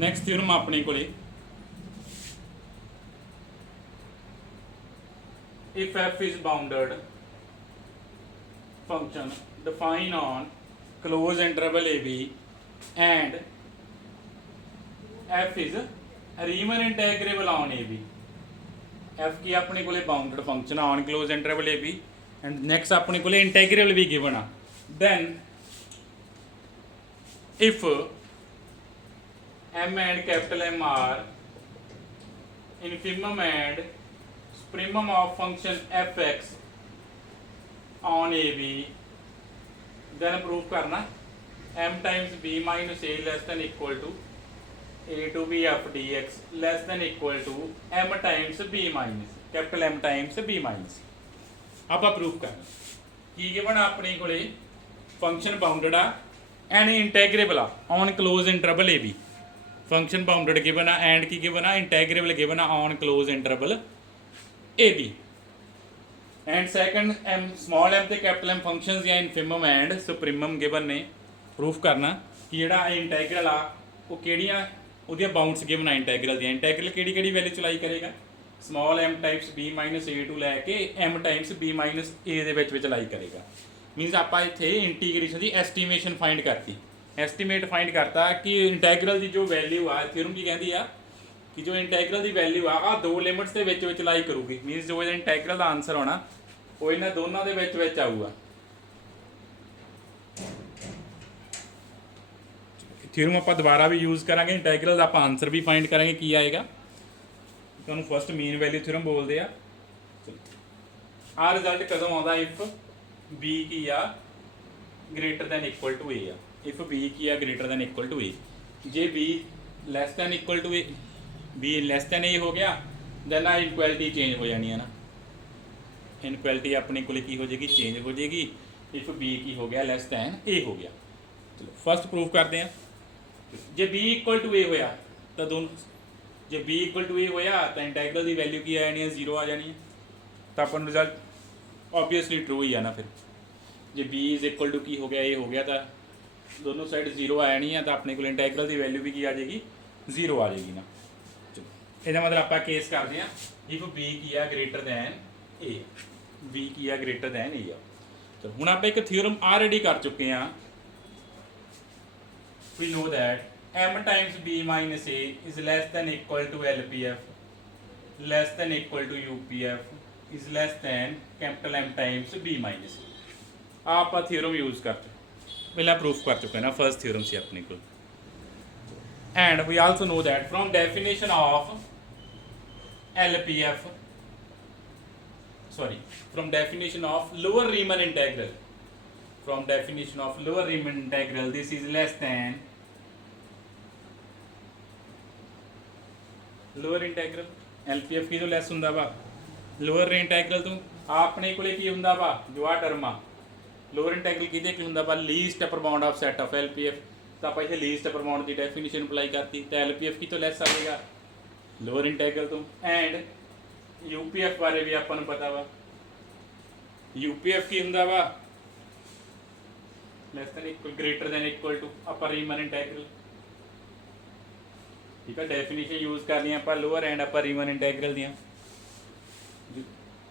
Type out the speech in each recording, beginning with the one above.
Next theorem अपने को if f is bounded function defined on closed interval ab and f is Riemann integrable on ab f की अपने को bounded function on close interval A B and next अपने को integral भी given आ then if m and capital M are infimum and supremum of function fx on ab then prove करना m times b minus a less than equal to a to b f dx less than equal to m times b minus capital M times b minus आप proof करना की given अपने को function bounded आ and integrable आ on close interval A B function bounded given आ and की given आ इंटेग्रेबल गिवन आ on close interval A B and second M small M ते कैपिटल एम फंक्शंस या इनफिमम एंड सुप्रीमम गिवन ने proof करना कि जिहड़ा इंटेग्रल आ वो किहड़ियां ਉਹਦੀਆਂ ਬਾਉਂਡਸ ਗਿਵਨ ਆ ਇੰਟੈਗਰਲ ਦੀਆਂ ਇੰਟੈਗਰਲ ਕਿਹੜੀ ਕਿਹੜੀ ਵੈਲਿਊ ਚਲਾਈ ਕਰੇਗਾ small m times b minus a to ਲੈ ਕੇ m times b minus a ਦੇ ਵਿੱਚ ਚਲਾਈ ਕਰੇਗਾ ਮੀਨਸ ਆਪਾਂ ਇੱਥੇ ਇੰਟੀਗ੍ਰੇਸ਼ਨ ਦੀ ਐਸਟੀਮੇਸ਼ਨ ਫਾਈਂਡ ਕਰਤੀ ਐਸਟੀਮੇਟ ਫਾਈਂਡ ਕਰਤਾ ਕਿ ਇੰਟੈਗਰਲ ਦੀ ਜੋ ਵੈਲਿਊ ਆ ਥਿਓਰਮ ਕੀ ਕਹਿੰਦੀ ਆ ਕਿ ਜੋ ਇੰਟੈਗਰਲ ਦੀ ਵੈਲਿਊ ਆ ਦੋ ਲਿਮਿਟਸ ਦੇ ਵਿੱਚ ਚਲਾਈ ਕਰੂਗੀ ਮੀਨਸ ਜੋ ਇਹਦਾ ਇੰਟੈਗਰਲ ਦਾ ਆਨਸਰ ਹੋਣਾ ਉਹ ਇਹਨਾਂ ਦੋਨਾਂ ਦੇ ਵਿੱਚ ਆਊਗਾ थ्योरम आप दोबारा भी यूज़ करेंगे इंटैग्रल आप आंसर भी फाइंड करेंगे की आएगा तो फस्ट मीन वैल्यू थ्योरम बोलते हैं आ रिजल्ट कदों आता इफ बी की आ greater than equal to A if B की आ greater than equal to A जे B less than equal to A B less than A हो गया दैन आ इनक्वैलिटी चेंज हो जानी है ना इनक्वैलिटी अपने को की हो जाएगी चेंज हो जाएगी इफ बी की हो गया लैस दैन ए हो गया चलो फस्ट प्रूफ करते हैं जे b इक्वल टू ए होया तो दोनों जे b इक्वल टू ए होया तो इंटैग्रल की वैल्यू की आ जानी है 0 आ जानी है तो अपन रिजल्ट ऑब्वियसली ट्रू ही है ना फिर जे b इज इक्वल टू की हो गया ए हो गया तो दोनों साइड 0 आ जानी है तो अपने को इंटैग्रल की वैल्यू भी की आ जाएगी 0 आ जाएगी ना चलो इसका मतलब आप केस करते हैं इफ b की आ ग्रेटर दैन ए b की आ ग्रेटर दैन ए चलो हुण आप एक थ्योरम ऑलरेडी कर चुके हैं we know that m times b minus a is less than equal to LPF less than equal to UPF is less than capital M times b minus a आप theorem use कर चुके पहला proof कर चुके हैं ना first theorem से अपने को and we also know that from definition of LPF sorry from definition of lower Riemann integral from definition of lower Riemann integral this is less than lower integral LPF की जो lace हुंदा वा lower इंटैग्रल तो आपने कोले की हुंदा वा जो आ टर्म आ लोअर इंटैग्रल किहदे की हुंदा वा least upper bound of set of LPF तो आप इत्थे लीस्ट अपर बाउंड की डेफिनेशन अप्लाई करती तो LPF की तो लैस आ जाएगा लोअर इंटैग्रल तो एंड UPF बारे भी आपां नूं पता वा UPF की हुंदा वा less than equal greater than equal to upper Riemann integral ठीक है डेफिनेशन यूज़ कर लिया आप लोअर एंड अपर रीमन इंटैग्रल दियाँ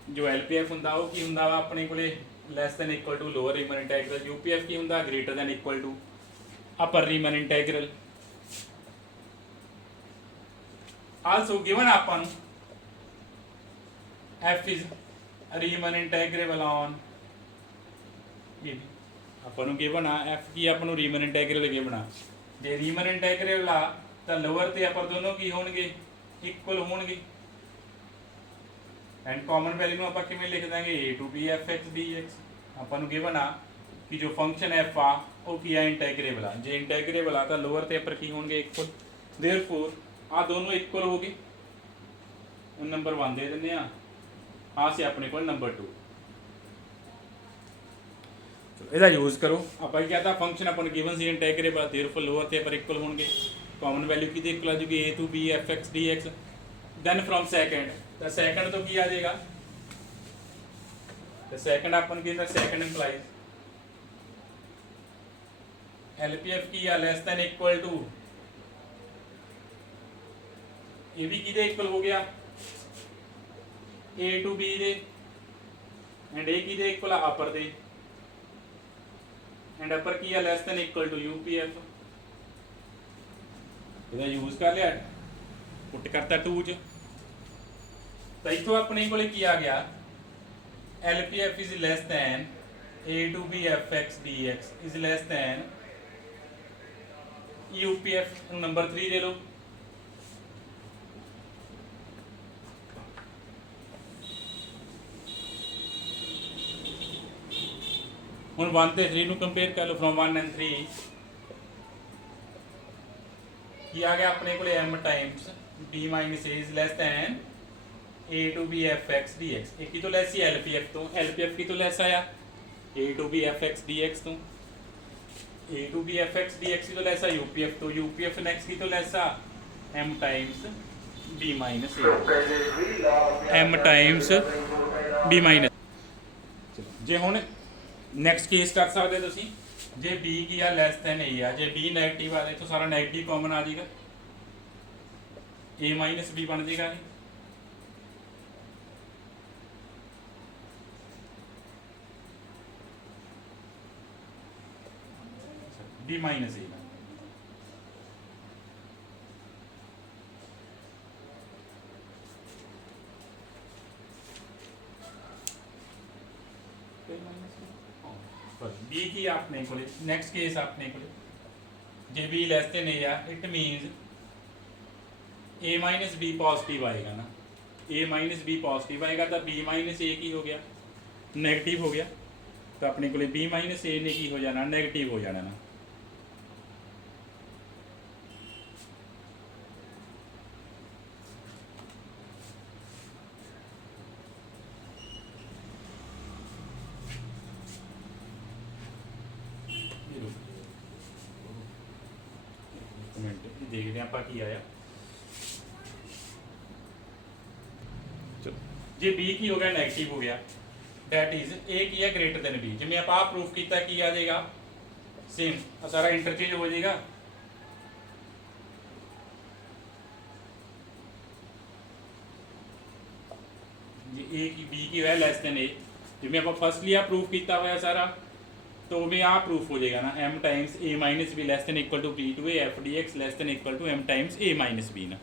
जो LPF हुंदा वो की हुंदा वा अपने कोले less than equal to lower Riemann integral UPF की हुंदा greater than equal to upper Riemann integral also given आपां नूं F is Riemann integrable on आपां नूं गिवन आ F की आपां नूं रीमन इंटैग्रल गिवन आ जे रीमन इंटैग्रेबल आ तो लोअर ते अपर दोनों की होणगे इक्वल होणगे एंड कॉमन वैल्यू नूं आपां किवें लिख देंगे a to b fx dx आपां नूं गिवन आ कि जो फंक्शन f आ वो की आ इंटैग्रेबल आ जे इंटैग्रेबल आ तो लोअर ते अपर की होणगे इक्वल देयरफॉर आ दोनों इक्वल हो गए हुण नंबर 1 दे दिंदे आ से अपने कोल नंबर 2 ਇਹਦਾ यूज़ करो ਆਪਾਂ ਕੀ ਕਹਤਾ फंक्शन अपन गिवन सी इंटैग्रेबल देयरफॉर लोअर ते अपर इक्वल होणगे कॉमन वैल्यू की इक्वल आ जाएगी a to b fx dx then from second तो सैकेंड तो की आ जाएगा तो सैकेंड अपन की सैकेंड इंप्लाइज LPF की आ लेस दैन इक्वल टू ये भी किहदे इक्वल हो गया ए टू बी दे एंड ए किहदे इक्वल आ अपर दे एंड अपर की है less than equal to UPF ਇਹਦਾ यूज कर लिया पुट करता 2 च तो इतों अपने को आ गया LPF is less than A to B F x D X is less than UPF number 3 दे लो ਹੁਣ 1 ਤੇ 3 ਨੂੰ ਕੰਪੇਅਰ ਕਰ ਲਓ ਫਰੋਮ 1 ਐਂਡ 3 ਕੀ ਆ ਗਿਆ ਆਪਣੇ ਕੋਲੇ m times b minus a is less than a to b fx dx ਇਹ ਕੀ ਤੋਂ ਲੈਸ ਸੀ lpf ਤੋਂ lpf ਕੀ ਤੋਂ ਲੈਸ ਆਇਆ a to b fx dx ਤੋਂ a to b fx dx ਕੀ ਤੋਂ ਲੈਸ ਆ upf ਤੋਂ upf next ਕੀ ਤੋਂ ਲੈਸ ਆ m times b minus a m times b minus ਜੇ ਹੁਣ ਨੈਕਸਟ केस कर सकते तुसी जे b की आ lace than A uh J b negative आ तो सारा नैगेटिव कॉमन आ जाएगा a माइनस b बन जाएगा b माइनस a बी की अपने को नैक्सट केस अपने को जे बी लैस दैन ए आ it means A minus B positive आएगा ना ए माइनस बी पॉजिटिव आएगा तो बी माइनस ए की हो गया नैगेटिव हो गया तो अपने को बी माइनस ए ने की हो जाना नैगेटिव हो जाना ना देखते हैं आप की आया चलो जे बी की हो गया नैगेटिव हो गया दैट इज ए की है ग्रेटर देन बी जिमें आप प्रूफ किया की आ जाएगा सेम सारा इंटरचेंज हो जाएगा जी ए की बी की है लैस देन ए जिमें आप फर्स्ट लिया प्रूफ किया हुआ सारा तो में आ प्रूफ हो जाएगा ना m times a minus B less than equal to b to A F D X less than equal to m times a minus B ना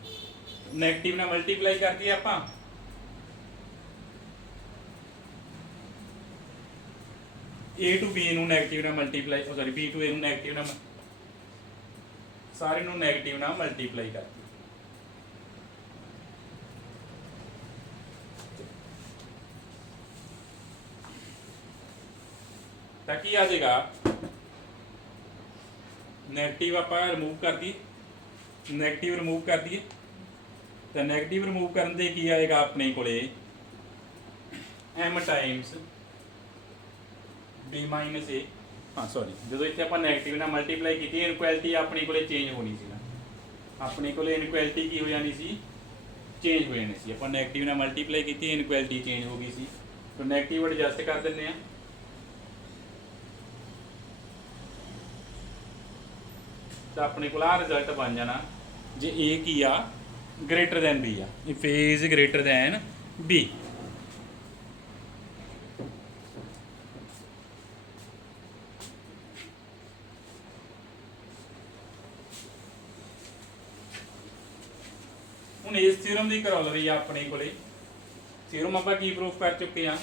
नैगेटिव ना मल्टीप्लाई कर दिया आप a टू b नू नैगेटिव ना multiply sorry b to a नू negative ना सारे नू नैगेटिव ना मल्टीप्लाई कर ताकि आ जाएगा नैगेटिव आप रिमूव कर दिए नैगेटिव रिमूव कर दिए तो नैगेटिव रिमूव करने की आएगा अपने को m टाइम्स b माइनस ए हाँ सॉरी जो इतने आप नैगेटिव ना मल्टीप्लाई की इनक्वैलिटी अपने को चेंज होनी सी ना अपने को इनक्वैलिटी की हो जानी सी चेंज हो जानी सी आप नैगेटिव ना मल्टीप्लाई की इनक्वैलिटी चेंज हो गई सी तो नैगेटिव एडजस्ट कर दें तो अपने को रिजल्ट बन जाना जे ए की आ ग्रेटर दैन बी आ if A is greater than B हुण इस थ्योरम की करोलरी अपने को थ्योरम आप की प्रूफ कर चुके हैं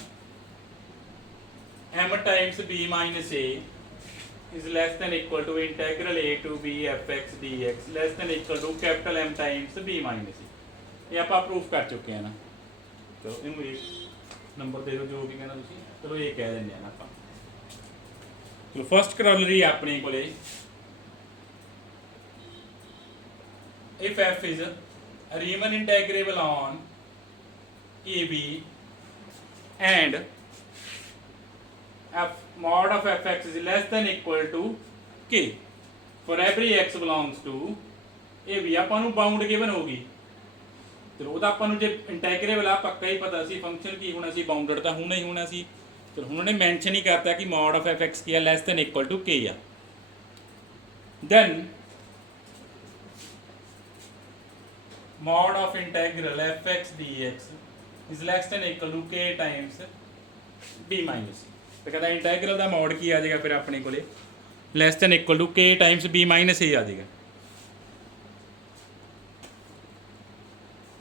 m times b minus A is less than equal to integral a to b fx dx less than equal to capital M times b minus e ये आप प्रूफ कर चुके हैं ना तो इनू एक नंबर दे दो जो भी कहना तुसी चलो ये कह देंगे ना आप चलो फर्स्ट करोलरी अपने को if f is a Riemann integrable on ab and f mod of fx is less than equal to k for every x belongs to a भी ਆਪਾਂ ਨੂੰ ਬਾਉਂਡ ਗਿਵਨ ਹੋਗੀ ਤੇ ਉਹਦਾ ਆਪਾਂ ਨੂੰ ਜੇ ਇੰਟੈਗਰੇਬਲ ਆ ਪੱਕਾ ਹੀ ਪਤਾ ਸੀ ਫੰਕਸ਼ਨ ਕੀ ਹੋਣਾ ਸੀ ਬਾਉਂਡਡ ਤਾਂ ਹੋਣਾ ਹੀ ਹੋਣਾ ਸੀ ਤੇ ਹੁਣ ਉਹਨੇ ਮੈਂਸ਼ਨ ਹੀ ਕਰਤਾ ਕਿ mod of fx ਕੀ ਹੈ less than equal to k ਆ then mod of integral fx dx is less than equal to k times b minus c। तो कहता इंटैगरल का मॉड की आ जाएगा फिर अपने को less than equal to k times b minus a आ जाएगा।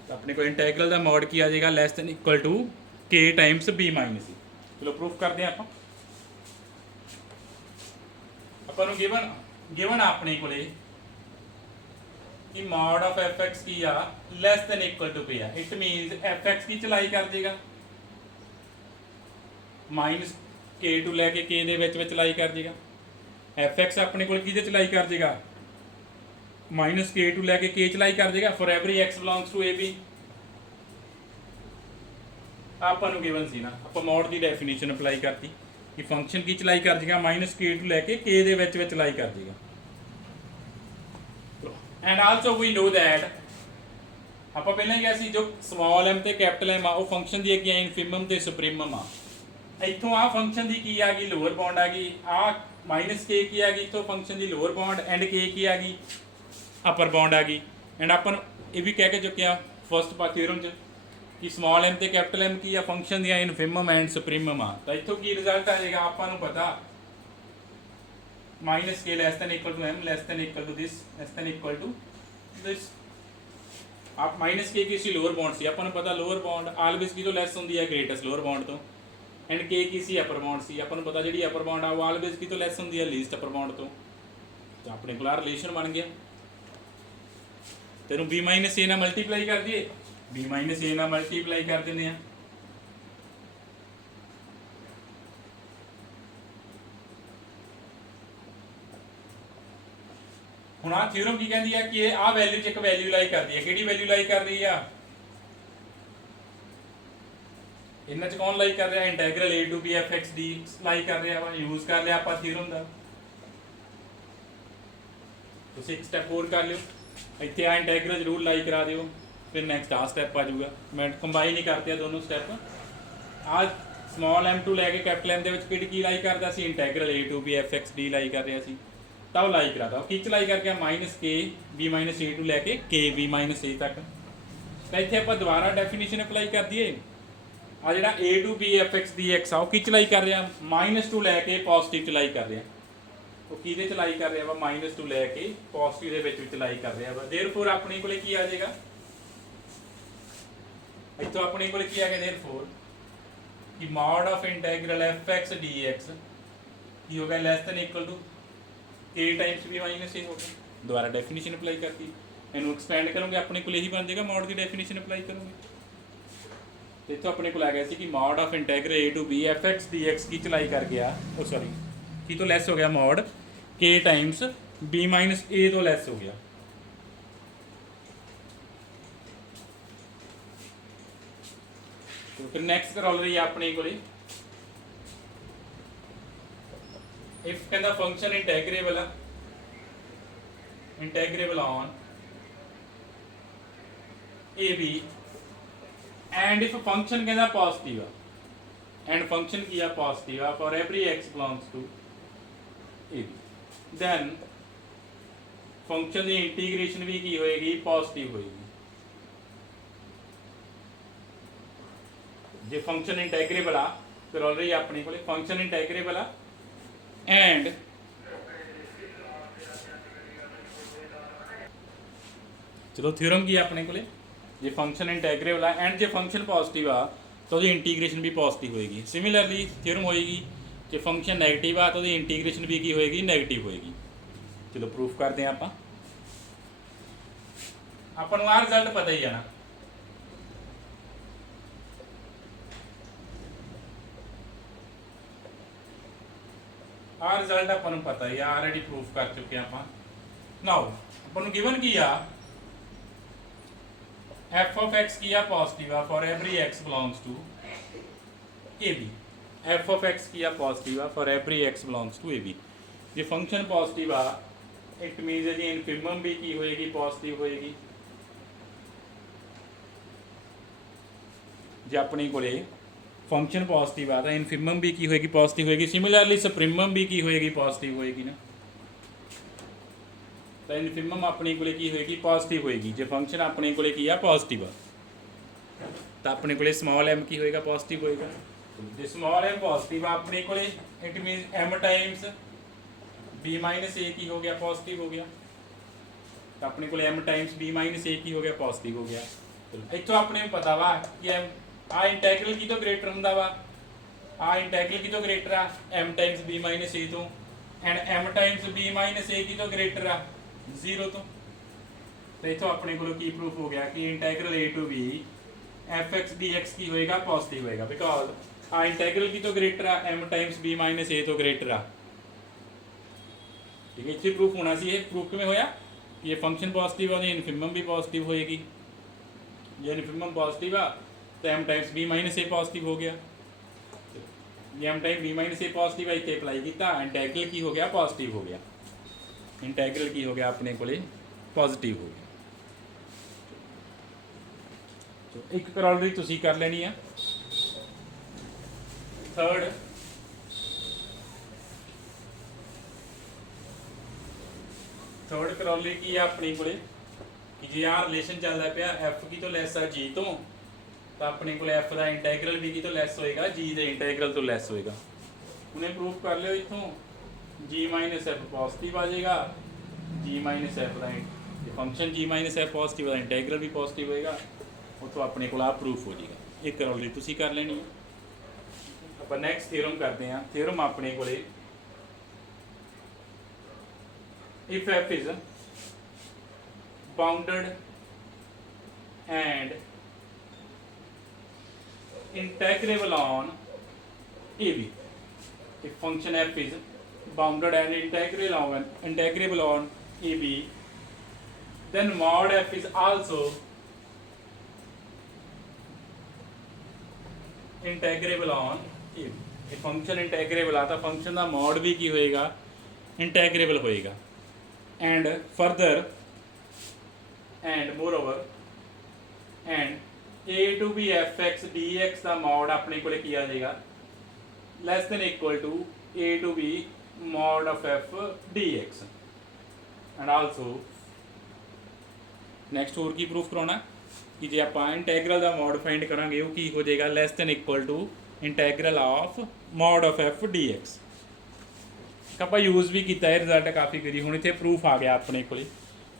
तो अपने को इंटैगरल का मॉड की आ जाएगा less than equal to k times b minus a। चलो प्रूफ करते हैं ਆਪਾਂ ਨੂੰ ਗਿਵਨ ਆਪਣੇ ਕੋਲੇ कि mod of fx की आ less than equal to p आ। इट मीनस fx की चलाई कर देगा माइनस k टू लैके k ਦੇ ਵਿੱਚ ਚਲਾਈ ਕਰ ਦੇਗਾ। fx ਆਪਣੇ ਕੋਲ ਕਿਹਦੇ ਚਲਾਈ ਕਰ ਦੇਗਾ माइनस k टू लैके k ਚਲਾਈ ਕਰ ਦੇਗਾ for every x belongs to ab। ਆਪਾਂ ਨੂੰ ਗਿਵਨ ਸੀ ਨਾ ਆਪਾਂ mod ਦੀ ਡੈਫੀਨੇਸ਼ਨ ਅਪਲਾਈ ਕਰਤੀ ਕਿ ਫੰਕਸ਼ਨ ਕੀ ਚਲਾਈ ਕਰ ਦੇਗਾ माइनस k टू लैके k ਦੇ ਵਿੱਚ ਚਲਾਈ ਕਰ ਦੇਗਾ। And also we know that ਆਪਾਂ ਪਹਿਲਾਂ ਹੀ ਕਿਹਾ ਸੀ ਜੋ ਸਮਾਲ m ਤੇ ਕੈਪੀਟਲ m ਆ ਉਹ ਫੰਕਸ਼ਨ ਦੀ ਕੀ ਆ ਇਨਫਿਮਮ ਤੇ ਸੁਪਰੀਮਮ ਆ। ਇੱਥੋਂ ਆ ਫੰਕਸ਼ਨ ਦੀ ਕੀ ਆ ਗਈ ਲੋਅਰ ਬਾਉਂਡ ਆ ਗਈ ਆ -k ਕੀ ਆ ਗਈ ਇੱਥੋਂ function the lower bound and k ਕੀ ਆ ਗਈ ਅਪਰ ਬਾਉਂਡ ਆ ਗਈ। ਐਂਡ ਆਪਾਂ ਨੂੰ ਇਹ ਵੀ ਕਹਿ ਕੇ ਚੁੱਕੇ ਆ ਫਸਟ ਪਾ ਥਿਓਰਮ ਚ ਕਿ ਸਮਾਲ m ਤੇ ਕੈਪੀਟਲ m ਕੀ ਆ ਫੰਕਸ਼ਨ ਦੀਆਂ ਇਨਫਿਮਮ ਐਂਡ ਸੁਪਰੀਮਮ ਆ। ਤਾਂ ਇੱਥੋਂ ਕੀ ਰਿਜ਼ਲਟ ਆ ਜਾਏਗਾ ਆਪਾਂ ਨੂੰ ਪਤਾ minus k less than equal to m less than equal to this less than equal to this। आप माइनस k की सी लोअर बाउंड सी अपन पता लोअर बाउंड ऑलवेज की तो लेस होंगी है ग्रेटेस्ट लोअर बाउंड तो एंड k की सी अपर बाउंड सी अपन पता जी अपर बाउंड आ वो ऑलवेज की तो लेस होंगी है लीस्ट अपर बाउंड तो अपने को रिलेशन बन गया। तेनों b माइनस a ना मल्टीप्लाई कर दिए b माइनस a ना मल्टीप्लाई कर देने हैं। ਹੁਣ ਆ ਥਿਓਰਮ ਕੀ ਕਹਿੰਦੀ ਹੈ ਕਿ ਇਹ ਆ ਵੈਲਿਊ 'ਚ ਇੱਕ ਵੈਲਿਊ ਲਾਈ ਕਰਦੀ ਹੈ। ਕਿਹੜੀ ਵੈਲਿਊ ਲਾਈ ਕਰ ਰਹੀ ਆ ਇਹਨਾਂ 'ਚ ਕੌਣ ਲਾਈ ਕਰ ਰਿਹਾ integral a to b fx d ਲਾਈ ਕਰ ਰਿਹਾ ਵਾ ਯੂਜ਼ ਕਰ ਲਿਆ ਆਪਾਂ ਥਿਓਰਮ ਦਾ। ਤੁਸੀਂ ਇੱਕ ਸਟੈਪ ਹੋਰ ਕਰ ਲਿਓ ਇੱਥੇ ਆ ਇੰਟੈਗਰਲ ਜ਼ਰੂਰ ਲਾਈ ਕਰਾ ਦਿਓ ਫਿਰ ਨੈਕਸਟ ਆ ਸਟੈਪ ਆ ਜਾਊਗਾ। ਮੈਂ ਕੰਬਾਈਨ ਹੀ ਕਰਤੇ ਆ ਦੋਨੋਂ ਸਟੈਪ। ਆ ਸਮਾਲ m ਤੋਂ ਲੈ ਕੇ ਕੈਪੀਟਲ m ਦੇ ਵਿੱਚ ਕਿਹੜੀ ਕੀ ਲਾਈ ਕਰਦਾ ਸੀ integral a to b fx d ਲਾਈ ਕਰ ਰਿਹਾ ਸੀ ਤਾਂ ਉਹ ਲਾਈ ਕਰਾਤਾ ਉਹ ਕੀ ਚਲਾਈ ਕਰਕੇ -k b - a to ਲੈ ਕੇ k b - a ਤੱਕ। ਤਾਂ ਇੱਥੇ ਆਪਾਂ ਦੁਬਾਰਾ ਡੈਫੀਨੇਸ਼ਨ ਅਪਲਾਈ ਕਰ ਦਈਏ ਆ ਜਿਹੜਾ a to b fx dx ਆ ਉਹ ਕੀ ਚਲਾਈ ਕਰ ਰਿਹਾ ਮਾਈਨਸ ਤੋਂ ਲੈ ਕੇ ਪੋਜ਼ਿਟਿਵ ਚਲਾਈ ਕਰ ਰਿਹਾ। ਉਹ ਕਿਹਦੇ ਚਲਾਈ ਕਰ ਰਿਹਾ ਵਾ ਮਾਈਨਸ ਤੋਂ ਲੈ ਕੇ ਪੋਜ਼ਿਟਿਵ ਦੇ ਵਿੱਚ ਚਲਾਈ ਕਰ ਰਿਹਾ ਵਾ। ਦੇਅਰਫੋਰ ਆਪਣੇ ਕੋਲੇ ਕੀ ਆ ਜਾਏਗਾ ਇੱਥੋਂ ਆਪਣੇ ਕੋਲੇ ਕੀ ਆ ਗਿਆ ਦੇਅਰਫੋਰ ਕਿ mod of integral fx dx ਕੀ ਹੋ ਗਿਆ less than equal to k times b minus a हो गया। दोबारा डेफिनेशन अप्लाई करती इनू एक्सपेंड करोगे अपने को यही बन जाएगा मॉड की डेफिनेशन अप्लाई करोगे। इतों अपने को आ गया कि mod of integral a to b fx dx की चलाई कर गया ओ सॉरी की तो लैस हो गया mod k times b minus a तो लैस हो गया। तो फिर नैक्सट करॉल रही है अपने को if कहता function integrable on A B and if function कहता पॉजिटिव एंड फंक्शन किया positive for every x belongs to A B then function की इंटीग्रेशन भी की होएगी पॉजिटिव होएगी। जो फंक्शन इंटैग्रेबल आ फिर ऑलरेडी अपने को फंक्शन इंटैग्रेबल आ एंड चलो थ्योरम की अपने को जे फंक्शन इंटैग्रेबल है एंड जे फंक्शन पॉजिटिव आ तो इंटीग्रेशन भी पॉजिटिव होएगी। सिमिलरली थ्योरम होएगी जे फंक्शन नैगेटिव आ तो इंटीग्रेशन भी की होएगी नैगेटिव होएगी। चलो प्रूफ करते हैं अपन आ रिजल्ट पता ही है ना। आ रिजल्ट अपन पता ही ऑलरेडी प्रूफ कर चुके हैं अपन। नाउ अपन गिवन किया f of x किया positive for every x belongs to A B. f of x किया positive for every x belongs to A B. जो फंक्शन पॉजिटिव आ इट मीन्स जी इनफिमम भी की होएगी पॉजिटिव होएगी। जो अपने को फंक्शन पॉजिटिव आ तो इनफिमम भी की होएगी पॉजिटिव होएगी। सिमिलरली सुप्रीमम भी की होएगी पॉजिटिव होएगी ना। ਤਾਂ ਇਨਫਿਮਮ ਆਪਣੇ ਕੋਲੇ ਕੀ ਹੋਏਗੀ, ਪੋਜ਼ਿਟਿਵ ਹੋਏਗੀ। ਜੇ ਫੰਕਸ਼ਨ ਆਪਣੇ ਕੋਲੇ ਕੀ ਆ, ਪੋਜ਼ਿਟਿਵ ਆ, ਤਾਂ ਆਪਣੇ ਕੋਲੇ ਸਮਾਲ m ਕੀ ਹੋਏਗਾ, ਪੋਜ਼ਿਟਿਵ ਹੋਏਗਾ। ਜੇ ਸਮਾਲ m ਪੋਜ਼ਿਟਿਵ ਆ ਆਪਣੇ ਕੋਲੇ, it means m times b minus a ਕੀ ਹੋ ਗਿਆ, ਪੋਜ਼ਿਟਿਵ ਹੋ ਗਿਆ। ਤਾਂ ਆਪਣੇ ਕੋਲੇ m times b minus a ਕੀ ਹੋ ਗਿਆ, ਪੋਜ਼ਿਟਿਵ ਹੋ ਗਿਆ। ਇੱਥੋਂ ਆਪਣੇ ਨੂੰ ਪਤਾ ਵਾ ਕਿ ਆ ਇੰਟੈਗਰਲ ਕੀ ਤੋਂ ਗ੍ਰੇਟਰ ਹੁੰਦਾ ਵਾ, ਆ ਇੰਟੈਗਰਲ ਕੀ ਤੋਂ ਗ੍ਰੇਟਰ ਆ, m times b minus a ਤੋਂ, and m times b minus a ਕੀ ਤੋਂ ਗ੍ਰੇਟਰ ਆ, 0 ਤੋਂ। ਤੇ ਇੱਥੋਂ ਆਪਣੇ ਕੋਲ ਕੀ ਪ੍ਰੂਫ ਹੋ ਗਿਆ ਕਿ integral a to b fx dx ਕੀ ਹੋਏਗਾ, ਪੋਜ਼ਿਟਿਵ ਹੋਏਗਾ, ਬਿਕੋਜ਼ ਆ ਇੰਟੈਗਰਲ ਕੀ ਤੋਂ ਗ੍ਰੇਟਰ ਆ, m times b minus a ਤੋਂ ਗ੍ਰੇਟਰ ਆ। ਠੀਕ ਹੈ, ਇੱਥੇ ਪ੍ਰੂਫ ਹੋਣਾ ਸੀ। ਇਹ ਪ੍ਰੂਫ ਕਿਵੇਂ ਹੋਇਆ ਕਿ ਇਹ ਫੰਕਸ਼ਨ ਪੋਜ਼ਿਟਿਵ ਆ, ਉਹਦੀ ਇਨਫਿਮਮ ਵੀ ਪੋਜ਼ਿਟਿਵ ਹੋਏਗੀ। ਜੇ ਇਨਫਿਮਮ ਪੋਜ਼ਿਟਿਵ ਆ ਤਾਂ m times b minus a positive ਹੋ ਗਿਆ। ਜੇ m time b minus a positive ਆ, ਇੱਥੇ ਅਪਲਾਈ ਕੀਤਾ, ਇੰਟੈਗਰਲ ਕੀ ਹੋ ਗਿਆ, ਪੋਜ਼ਿਟਿਵ ਹੋ ਗਿਆ। ਇੰਟੈਗਰਲ ਕੀ ਹੋ ਗਿਆ ਆਪਣੇ ਕੋਲੇ, ਪੋਜ਼ਿਟਿਵ ਹੋ ਗਿਆ। ਇੱਕ ਕਰੋਲਰੀ ਤੁਸੀਂ ਕਰ ਲੈਣੀ ਆ। ਥਰਡ, ਥਰਡ ਕਰੋਲਰੀ ਕੀ ਆ ਆਪਣੇ ਕੋਲੇ ਕਿ ਜੇ ਆਹ ਰਿਲੇਸ਼ਨ ਚੱਲਦਾ ਪਿਆ f ਕੀ ਤੋਂ ਲੈਸ ਆ g ਤੋਂ, ਤਾਂ ਆਪਣੇ ਕੋਲੇ f ਦਾ ਇੰਟੈਗਰਲ ਵੀ ਕੀ ਤੋਂ ਲੈਸ ਹੋਏਗਾ, g ਦੇ ਇੰਟੈਗਰਲ ਤੋਂ ਲੈਸ ਹੋਏਗਾ। ਉਹਨੇ ਪ੍ਰੂਫ ਕਰ ਲਿਓ ਇੱਥੋਂ g ਮਾਈਨਸ f ਪੋਜ਼ਿਟਿਵ ਆ ਜਾਏਗਾ, g ਮਾਈਨਸ f ਦਾ function g minus f positive ਦਾ ਇੰਟੈਗਰਲ ਵੀ ਪੋਜ਼ਿਟਿਵ ਹੋਏਗਾ। ਉੱਥੋਂ ਆਪਣੇ ਕੋਲ ਆ ਪ੍ਰੂਫ ਹੋ ਜਾਏਗਾ। ਇਹ ਕਰੋਲਰੀ ਤੁਸੀਂ ਕਰ ਲੈਣੀ ਹੈ। ਆਪਾਂ ਨੈਕਸਟ ਥਿਓਰਮ ਕਰਦੇ ਹਾਂ। ਥਿਓਰਮ ਆਪਣੇ ਕੋਲੇ if f is bounded and integrable on AB, if function f is bounded and integrable on AB, then mod f is also integrable on AB। ਇਹ ਫੰਕਸ਼ਨ ਇੰਟੈਗਰੇਬਲ ਆ ਤਾਂ ਫੰਕਸ਼ਨ ਦਾ ਮੋਡ ਵੀ ਕੀ ਹੋਏਗਾ, ਇੰਟੈਗਰੇਬਲ ਹੋਏਗਾ। and further and moreover and a to b fx dx the mode ਆਪਣੇ ਕੋਲੇ ਕੀ ਆ ਜਾਏਗਾ, less than equal to a to b mod of f dx। and also next ਹੋਰ ਕੀ ਪ੍ਰੂਫ ਕਰਾਉਣਾ ਕਿ ਜੇ ਆਪਾਂ ਇੰਟੈਗਰਲ ਦਾ ਮੋਡ ਫਾਈਂਡ ਕਰਾਂਗੇ ਉਹ ਕੀ ਹੋ ਜਾਏਗਾ, less than equal to integral of mod of f dx। ਆਪਾਂ ਯੂਜ਼ ਵੀ ਕੀਤਾ ਇਹ ਰਿਜ਼ਲਟ ਕਾਫੀ ਕਰੀ। ਹੁਣ ਇੱਥੇ ਪ੍ਰੂਫ ਆ ਗਿਆ ਆਪਣੇ ਕੋਲੇ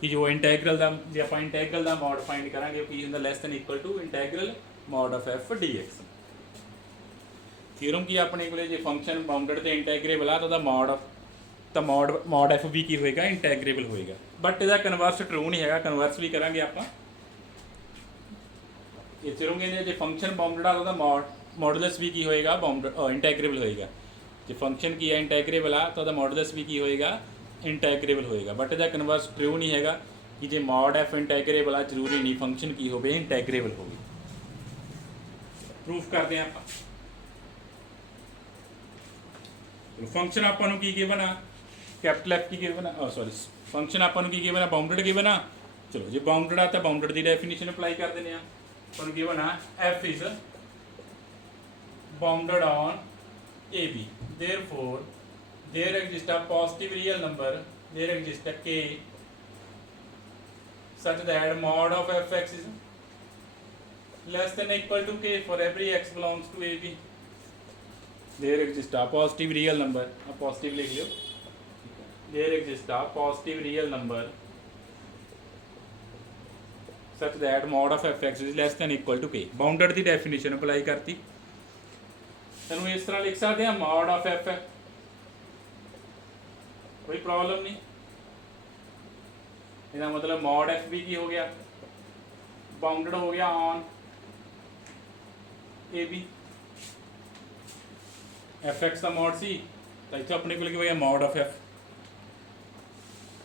ਕਿ ਜੋ ਇੰਟੈਗਰਲ ਦਾ, ਜੇ ਆਪਾਂ ਇੰਟੈਗਰਲ ਦਾ ਮੋਡ ਫਾਈਂਡ ਕਰਾਂਗੇ ਉਹ ਕੀ ਹੁੰਦਾ, less than equal to integral mod of F DX. Theorem ਕੀ ਆਪਣੇ ਕੋਲੇ, ਜੇ ਫੰਕਸ਼ਨ ਬਾਉਂਡਡ ਤੇ ਇੰਟੈਗਰੇਬਲ ਆ ਤਾਂ ਉਹਦਾ ਮੋਡ ਐਫ ਵੀ ਕੀ ਹੋਏਗਾ, ਇੰਟੈਗਰੇਬਲ ਹੋਏਗਾ। ਬਟ ਇਹਦਾ ਕਨਵਰਸ ਟਰੂ ਨਹੀਂ ਹੈਗਾ, ਕਨਵਰਸ ਵੀ ਕਰਾਂਗੇ ਆਪਾਂ। ਇਹ ਥਿਓਰਮ ਕਹਿੰਦੇ ਜੇ ਫੰਕਸ਼ਨ ਬਾਉਂਡਡ ਆ ਤਾਂ ਉਹਦਾ ਮੋਡੂਲਸ ਵੀ ਕੀ ਹੋਏਗਾ, ਇੰਟੈਗਰੇਬਲ ਹੋਏਗਾ। ਜੇ ਫੰਕਸ਼ਨ ਕੀ ਹੈ, ਇੰਟੈਗਰੇਬਲ ਆ ਤਾਂ ਉਹਦਾ ਮੋਡੂਲਸ ਵੀ ਕੀ ਹੋਏਗਾ, ਇੰਟੈਗਰੇਬਲ ਹੋਏਗਾ। ਬਟ ਇਹਦਾ ਕਨਵਰਸ ਟਰੂ ਨਹੀਂ ਹੈਗਾ ਕਿ ਜੇ ਮੋਡ ਐਫ ਇੰਟੈਗਰੇਬਲ ਆ ਜ਼ਰੂਰੀ ਨਹੀਂ ਫੰਕਸ਼ਨ ਕੀ ਹੋਵੇ, ਇੰਟੈਗਰੇਬਲ ਹੋਵੇ। ਪ੍ਰੂਫ ਕਰਦੇ ਹਾਂ ਆਪਾਂ। ਫੰਕਸ਼ਨ ਆਪਾਂ ਨੂੰ ਕੀ ਗਿਵਨ ਆ, ਕੈਪੀਟਲ ਐਫ ਕੀ ਗਿਵਨ ਆ, ਸੌਰੀ ਫੰਕਸ਼ਨ ਆਪਾਂ ਨੂੰ ਕੀ ਗਿਵਨ ਆ, ਬਾਉਂਡਡ ਗਿਵਨ ਆ। ਚਲੋ ਜੇ ਬਾਉਂਡਡ ਆ ਤਾਂ ਬਾਉਂਡਡ ਦੀ ਡੈਫੀਨੇਸ਼ਨ ਅਪਲਾਈ ਕਰ ਦਿੰਦੇ ਆ। ਆਪਾਂ ਨੂੰ ਗਿਵਨ ਆ F is bounded on AB, therefore there exists a positive real number, there exists a k such that mod of fx is less than or equal to k for every x belongs to AB। there exists a positive real number, a positive लिख लो, there exists a positive real number such that mod of fx is less than or equal to k। bounded the definition apply करती। ਤੈਨੂੰ ਇਸ ਤਰ੍ਹਾਂ ਲਿਖ ਸਕਦੇ ਹਾਂ mode of F ਹੈ, ਕੋਈ ਪ੍ਰੋਬਲਮ ਨਹੀਂ। ਇਹਦਾ ਮਤਲਬ ਮੋਡ ਐਫ ਵੀ ਕੀ ਹੋ ਗਿਆ, ਬਾਉਂਡਡ ਹੋ ਗਿਆ on A B. F X ਦਾ ਮੋਡ ਸੀ ਤਾਂ ਇੱਥੇ ਆਪਣੇ ਕੋਲ ਕੀ ਹੋ ਗਿਆ, mod of F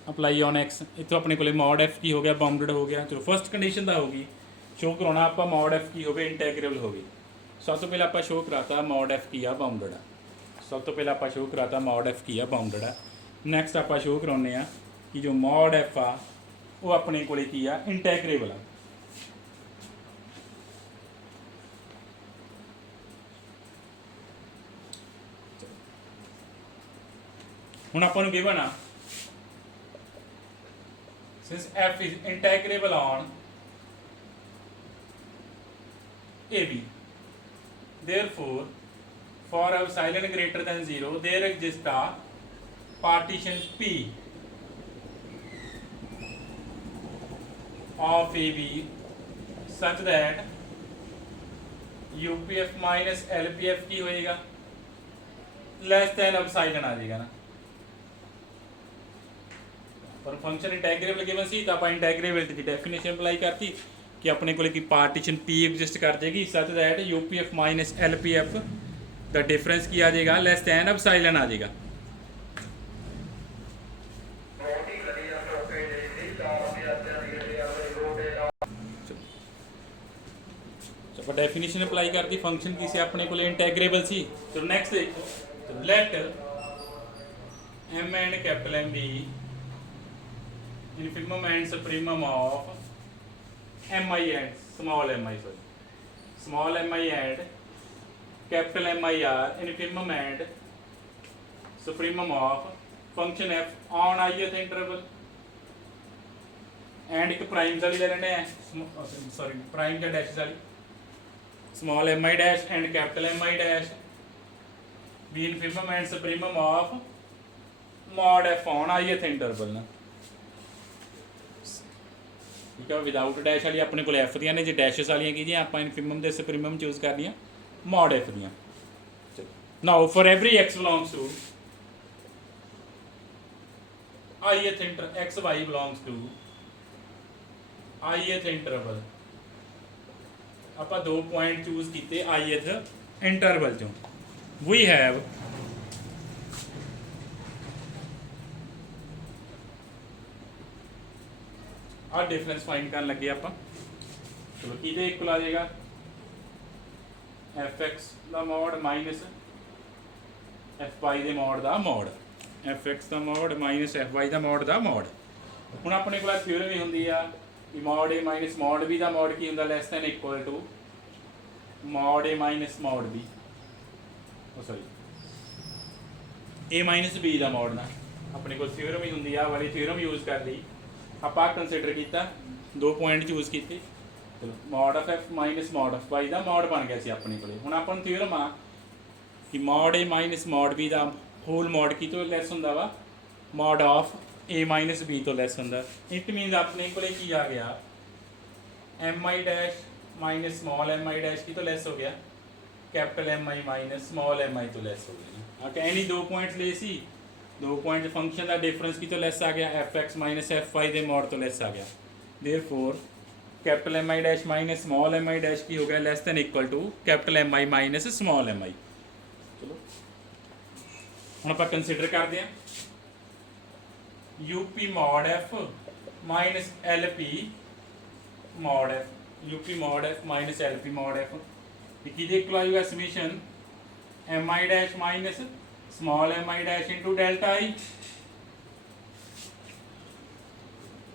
apply on X. ਇੱਥੋਂ ਆਪਣੇ ਕੋਲ ਮੋਡ ਐਫ ਕੀ ਹੋ ਗਿਆ, ਬਾਉਂਡਡ ਹੋ ਗਿਆ। ਚਲੋ ਫਸਟ ਕੰਡੀਸ਼ਨ ਦਾ ਹੋਗੀ, ਸ਼ੋ ਕਰਾਉਣਾ ਆਪਾਂ ਮੋਡ ਐਫ ਕੀ ਹੋਵੇ, ਇੰਟੈਗਰੇਬਲ ਹੋਵੇ। ਸਭ ਤੋਂ ਪਹਿਲਾਂ ਆਪਾਂ ਸ਼ੋਅ ਕਰਾਤਾ ਮੋਡ ਐਫ ਕੀ ਆ, ਬਾਉਂਡਡ ਆ। ਸਭ ਤੋਂ ਪਹਿਲਾਂ ਆਪਾਂ ਸ਼ੋਅ ਕਰਾਤਾ ਮੋਡ ਐਫ ਕੀ ਆ, ਬਾਉਂਡਡ ਆ। ਨੈਕਸਟ ਆਪਾਂ ਸ਼ੋਅ ਕਰਾਉਂਦੇ ਆ ਕਿ ਜੋ ਮੋਡ ਐਫ ਆ ਉਹ ਆਪਣੇ ਕੋਲੇ ਕੀ ਆ, ਇੰਟੈਗਰੇਬਲ ਆ। ਹੁਣ ਆਪਾਂ ਨੂੰ ਗਿਵਨ ਆ since f is integrable on AB, therefore for epsilon greater than 0 there exists a partition P of AB such that UPF minus LPF की होएगा लेस देन एप्सिलॉन आ जाएगा ना पर फंक्शन इंटेग्रेबल गिवन सी तो आप इंटेग्रेबिलिटी की डेफिनेशन अप्लाई करती कि अपने को की पार्टीशन P एग्जिस्ट कर जाएगी such that UPF minus LPF the difference की आ जाएगा लेस देन एप्सिलॉन आ जाएगा डेफिनेशन अप्लाई करती फंक्शन की से अपने को इंटेग्रेबल सी तो नेक्स्ट देखो तो let m and capital M be infimum and supremum of mi and small mi sorry small mi and capital mi are infimum and supremum of function f on ith interval and एक prime वाली ले लेने sorry prime का dash वाली small mi dash and capital Mi dash be infimum and supremum of mod f on ith interval ना ठीक है without dash वाली अपने को f दियां ने जे डैशेस वाली की जी आप infimum ते supremum चूज कर दियां mod f दियां now for every x belongs to ith x y belongs to ith interval ਆਪਾਂ दो पॉइंट चूज किए ith इंटरवल चों वी हैव आ डिफरेंस फाइंड करन लगे आप चलो किहदे इक्वल आ जाएगा fx दा मॉड माइनस fy दे मॉड दा मॉड fx दा मॉड माइनस fy दा मॉड दा मॉड हुण अपने कोल थ्योरम ही हुंदी आ mod a minus mod b ਦਾ mod ਕੀ ਹੁੰਦਾ less than equal to mod a minus mod b ਉਹ ਸੌਰੀ a ਮਾਈਨਸ b ਦਾ mod ਨਾ ਆਪਣੇ ਕੋਲ ਥਿਓਰਮ ਹੀ ਹੁੰਦੀ ਆ ਵਾਲੀ ਥਿਓਰਮ ਯੂਜ਼ ਕਰ ਲਈ ਆਪਾਂ ਕੰਸੀਡਰ ਕੀਤਾ ਦੋ ਪੁਆਇੰਟ ਚੂਜ਼ ਕੀਤੇ ਚਲੋ mod of f minus mod of y the mod ਬਣ ਗਿਆ ਸੀ ਆਪਣੇ ਕੋਲੇ ਹੁਣ ਆਪਾਂ ਨੂੰ ਥਿਓਰਮ ਆ ਕਿ mod a minus mod b ਦਾ ਹੋਲ mod ਕੀ ਤੋਂ ਲੈਸ ਹੁੰਦਾ ਵਾ mod of a minus b तो लैस होंगे इट मीन अपने को की आ गया mi dash minus small mi dash की तो लैस हो गया capital mi minus small mi तो लैस हो गया ओके एनी दो पॉइंट्स ले सी दो पॉइंट फंक्शन का डिफरेंस की तो लैस आ गया fx माइनस fy के मॉड तो लैस आ गया therefore capital mi dash minus small mi dash की हो गया less than equal to capital mi minus small mi चलो हम आप कंसीडर करते हैं UP mod f minus LP mod f UP mod f minus LP mod f कि equal आएगा summation mi dash minus small mi dash into delta i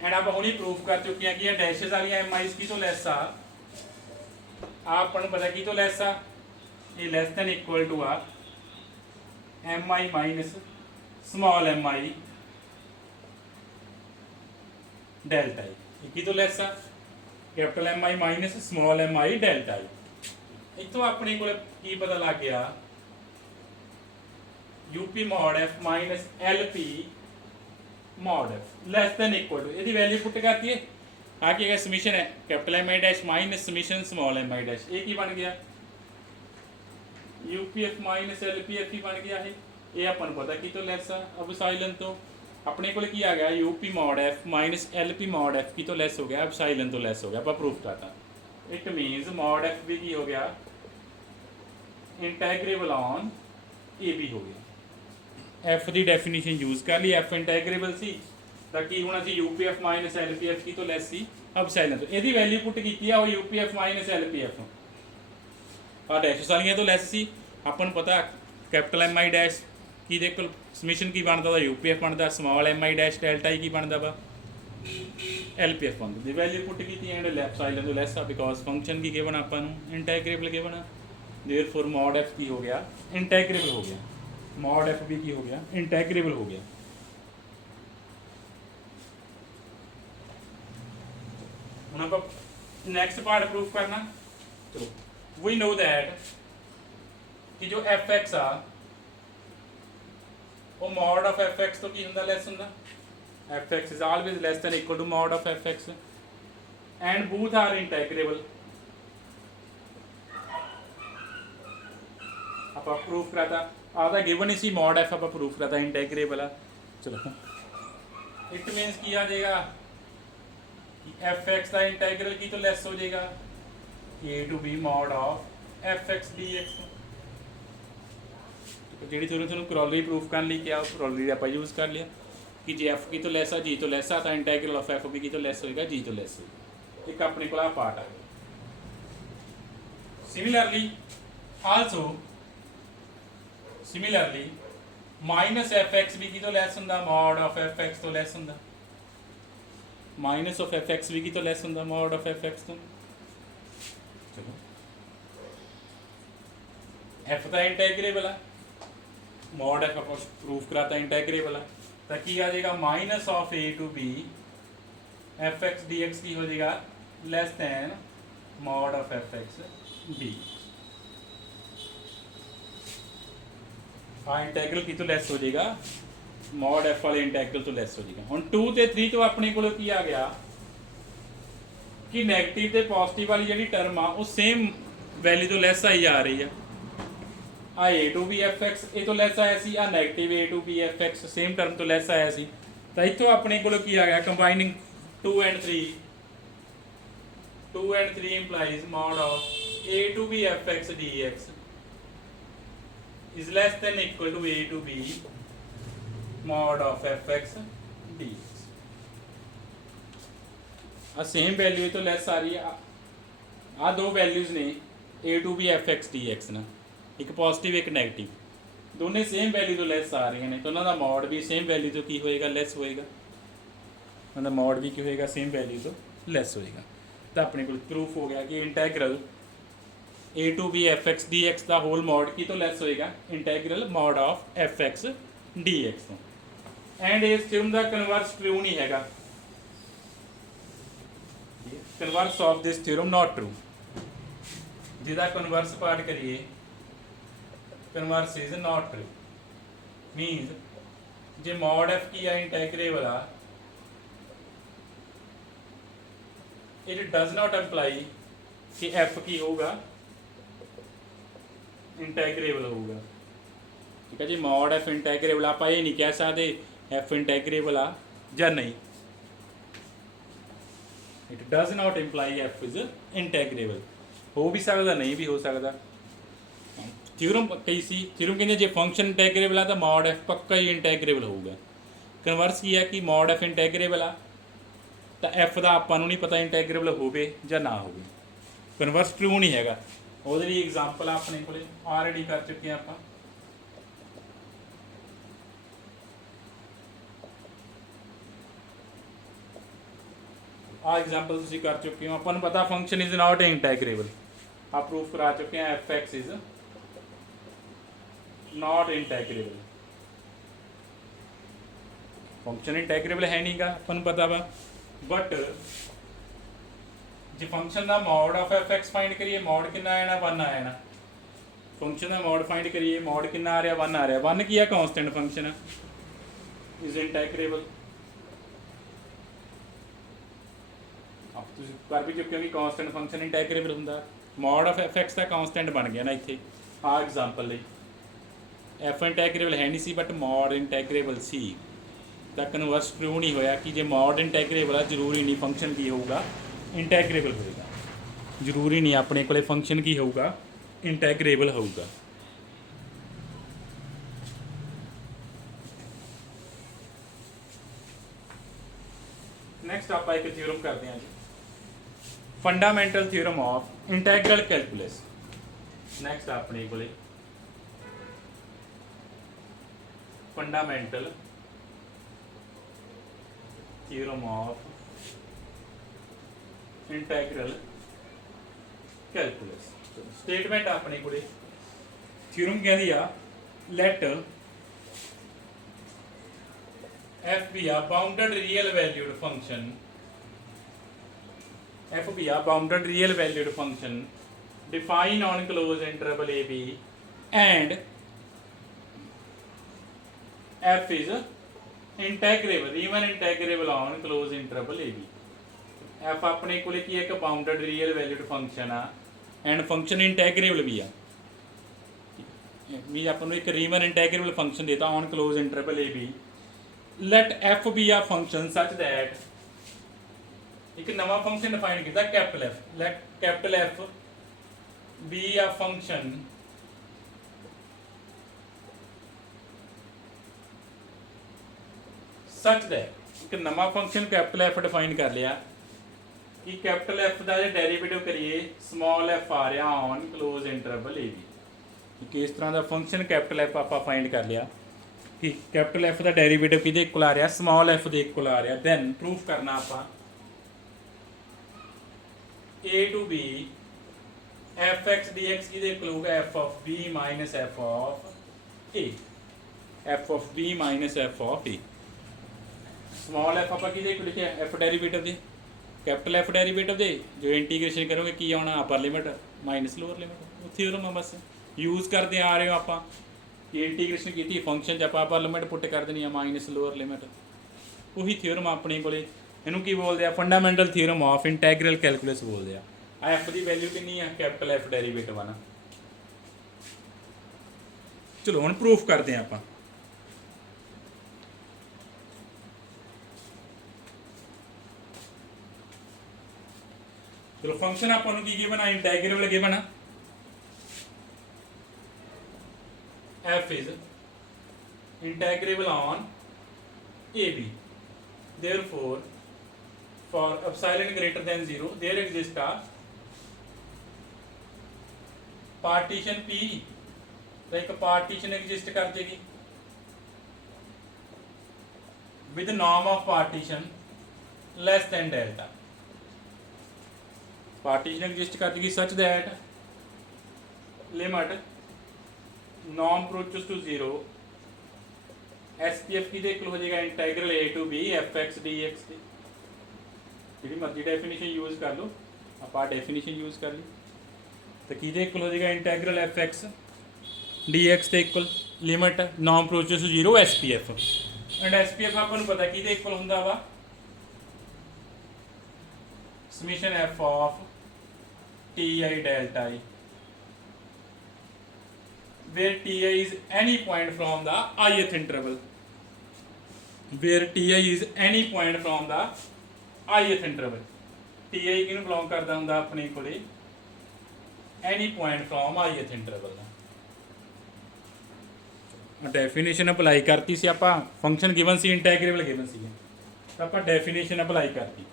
and आप हुणी proof कर चुके हैं कि डैशेस वाली mi's की तो लैस आ अपन पता की तो लैस आ ये लैस दैन इक्वल टू आ mi minus small mi delta I की तो लैस आ capital mi minus small mi delta I इतों अपने को की पता लग गया UP mod f minus LP mod f less than equal to यदि वैल्यू पुट करती है आ क्या समीशन है capital mi dash minus summation small mi dash ये की बन गया UPF माइनस LPF ही बन गया है ये अपन पता की तो लैस आ अब साइलन तो अपने को की आ गया UP mod f minus LP mod f की तो लैस हो गया एप्सिलॉन तो लैस हो गया आप प्रूफ करता इट मीन्स mod f भी की हो गया इंटेग्रेबल ऑन AB हो गया f की डेफिनेशन यूज कर ली f इंटेग्रेबल सी ਤਾਂ ਕੀ ਹੋਣਾ ਸੀ UPF माइनस LPF की तो लैस सी एप्सिलॉन तो ਇਹਦੀ वैल्यू पुट की है UPF माइनस LPF आ डैश वालियां तो लैस सी अपन पता कैपिटल mi डैश की दे कोल समीशन की बनता वा UPF बनता स्मॉल mi डैश डेल्टा की बनता वा LPF बनता दी वैल्यू पुट की एंड एप्सिलॉन तो लैस आ बिकॉज फंक्शन की गिवन अपन integrable given therefore mod f की हो गया इंटेग्रेबल हो गया mod f भी की हो गया इंटेग्रेबल हो गया ਹੁਣ ਆਪਾਂ ਨੈਕਸਟ ਪਾर्ट प्रूफ करना। चलो वी नो दैट कि जो एफ एक्स आ वो मॉड ऑफ एफ एक्स तो की हुंदा लैस हुंदा F x is always less than equal to mod of F X and both are integrable. ਆਪਾਂ प्रूफ कराता आपका गिवन ही सी मॉड एफ आप प्रूफ कराता इंटैग्रेबल आ। चलो इट मीनस की आ जाएगा एफ एक्स का इंटैग्रल की तो लैस हो जाएगा A to B mod of F x D x. जी थोड़ी क्रॉलरी प्रूफ करने लिए क्या क्रॉलरी आप यूज़ कर लिया कि जे एफ की तो लैस आ जी तो लैस आ तो इंटैग्रल ऑफ एफ बी की तो लैस होएगा जी तो लैस होएगा। एक अपने को पार्ट आ। Similarly minus f x b की तो लैस होंदा मॉड ऑफ एफ एक्स तो लैस होंदा minus of F x b की तो लैस होंदा मॉड ऑफ एफ एक्स तो। चलो एफ का इंटैग्रेबल है मॉड एफ आप प्रूफ कराता इंटैग्रेबल है तो की आ जाएगा minus of A to B F x D x की हो जाएगा less than mod of F x B. हाँ इंटैग्रल की तो लैस हो जाएगा मॉड एफ वाले इंटैग्रल तो लैस हो जाएगा। हम 2 ਤੇ 3 तो अपने को की आ गया कि नैगेटिव ते पॉजिटिव वाली जी टर्म आ वो सेम वैल्यू तो लैस आई जा रही है। आ a to B F x ये तो लैस आया सी आ negative a to B F x same term तो लैस आया सी तो इतों अपने को की आ गया combining 2 and 3 implies mod of a to b f x dx is less than equal to a to b mod of f x dx। आ सेम वैल्यू तो लैस आ रही है आ दो वैल्यूज ने a to b f x dx ना एक positive एक नैगेटिव दोनों सेम वैल्यू तो लैस आ रही हैं तो उन्होंने मॉड भी सेम वैल्यू तो की होएगा लैस होएगा मतलब मॉड भी की होएगा सेम वैल्यू तो लैस होएगा। तो अपने को प्रूफ हो गया कि integral a to B F x D x का होल मॉड की तो लैस होएगा integral mod of F x D x तो। एंड इस थ्योरम का कन्वर्स ट्रू नहीं हैगा converse of this theorem not true जिहदा कन्वर्स पार्ट करिए converse is not true means जे मॉड एफ की है इंटैग्रेबल आ इट डज नॉट एम्प्लाई कि एफ की होगा इंटैग्रेबल होगा। ठीक है जी मॉड एफ इंटैग्रेबल आप ये नहीं कह सकते एफ इंटैग्रेबल आ या नहीं it does not imply f is integrable हो भी सकता नहीं भी हो सकता। थ्योरम कही सी थ्योरम कहते जे फंक्शन इंटैग्रेबल आ तो मॉड एफ पक्का ही इंटैग्रेबल होगा। कन्वर्स की है कि मॉड एफ इंटैग्रेबल आ तो एफ का आपको नहीं पता इंटैग्रेबल होवे या ना हो कन्वर्स ट्रू नहीं हैगा वो एग्जाम्पल अपने को ऑलरेडी कर चुके हैं आप आ एग्जाम्पल तुम कर चुके हो अपन पता फंक्शन इज नॉट इंटैग्रेबल आप प्रूफ करा चुके हैं f x is not integrable function integrable है नहीं गा अपन पता वा बट जो फंक्शन का mod of F x find करिए मॉड कितना आया 1 आया ना फंक्शन का मॉड फाइंड करिए मॉड कितना आ रहा 1 आ रहा 1 की है कांस्टेंट फंक्शन इज इंटैग्रेबल। अब तुम कर भी चुके हो कि कांस्टेंट फंक्शन इंटैग्रेबल होंगे मॉड ऑफ एफ एक्स का कांस्टेंट बन गया ना इतने आ एग्जाम्पल एफ इंटैग्रेबल है नहीं सी बट मॉड इंटैग्रेबल सी तो कन्वर्स ट्रू नहीं होया कि जे मॉड इंटैग्रेबल है जरूरी नहीं फंक्शन की होगा इंटैग्रेबल होगा जरूरी नहीं अपने को फंक्शन की होगा इंटैग्रेबल होगा। नेक्स्ट आप एक थ्योरम करते हैं जी fundamental theorem of integral calculus. Next अपने को fundamental theorem of integral calculus statement अपने को थ्योरम कह दिया let F B a bounded real valued function f B a bounded real valued function define on close interval A B and f is integrable Riemann integrable on close interval A b f अपने को एक bounded real valued function आ and function integrable भी आ भी अपन एक Riemann integrable function देता on close interval A B let F B आ फंक्शन सच दैट एक नवा फंक्शन डिफाइन किया capital F let capital F B आ फंक्शन सच दैट एक नवा फंक्शन कैपिटल एफ डिफाइन कर लिया कि कैपिटल एफ का जो डेरीवेटिव करिए स्मॉल एफ आ रहा on close interval A b कि इस तरह का फंक्शन कैपिटल एफ आप फाइंड कर लिया कि कैपिटल एफ का डेरीवेटिव कि इक्वल आ रहा स्मॉल एफ के इक्वल आ रहा दैन प्रूफ करना आप a to B F x D x कि इक्वल होगा f of b minus f of a f of b minus f of a small f आप कि लिखे एफ डेरीवेटिव दे कैपिटल एफ डेरीवेटिव दे जो integration करोगे की आना upper limit minus lower limit theorem है बस यूज करते आ रहे हो आप इंटीग्रेशन की फंक्शन च आप अपर लिमिट पुट कर देनी है माइनस लोअर लिमिट वही थ्योरम अपने को इनू की बोलते हैं fundamental theorem of integral calculus बोलते हैं आ एफ की वैल्यू कितनी है कैपिटल एफ डेरीवेटिव है ना चलो हम प्रूफ करते हैं आप चलो फंक्शन अपन की गिवन है इंटैग्रेबल गिवन है f is integrable on AB therefore for epsilon greater than 0 there exists a partition P तो एक पार्टीशन एग्जिस्ट कर देगी with norm of partition less than delta partition exist कर देगी such that limit norm approaches to 0 SPF की equal हो जाएगा integral a to B F x D x जी मर्जी डेफिनेशन यूज कर लो आप डेफिनेशन यूज कर ली तो कि इक्वल हो जाएगा integral f x D x के equal limit norm approaches to 0 S P F and S P F आपको पता कि इक्वल होंगे वा summation f of t i delta i where ti is any point from the ith interval where ti is any point from the ith interval ti किनु belong करता हुंदा अपने कोले any point from ith interval दा definition apply करती सी आपां function given सी इंटैग्रेबल गिवन सी तो आपां डेफिनेशन अप्लाई करती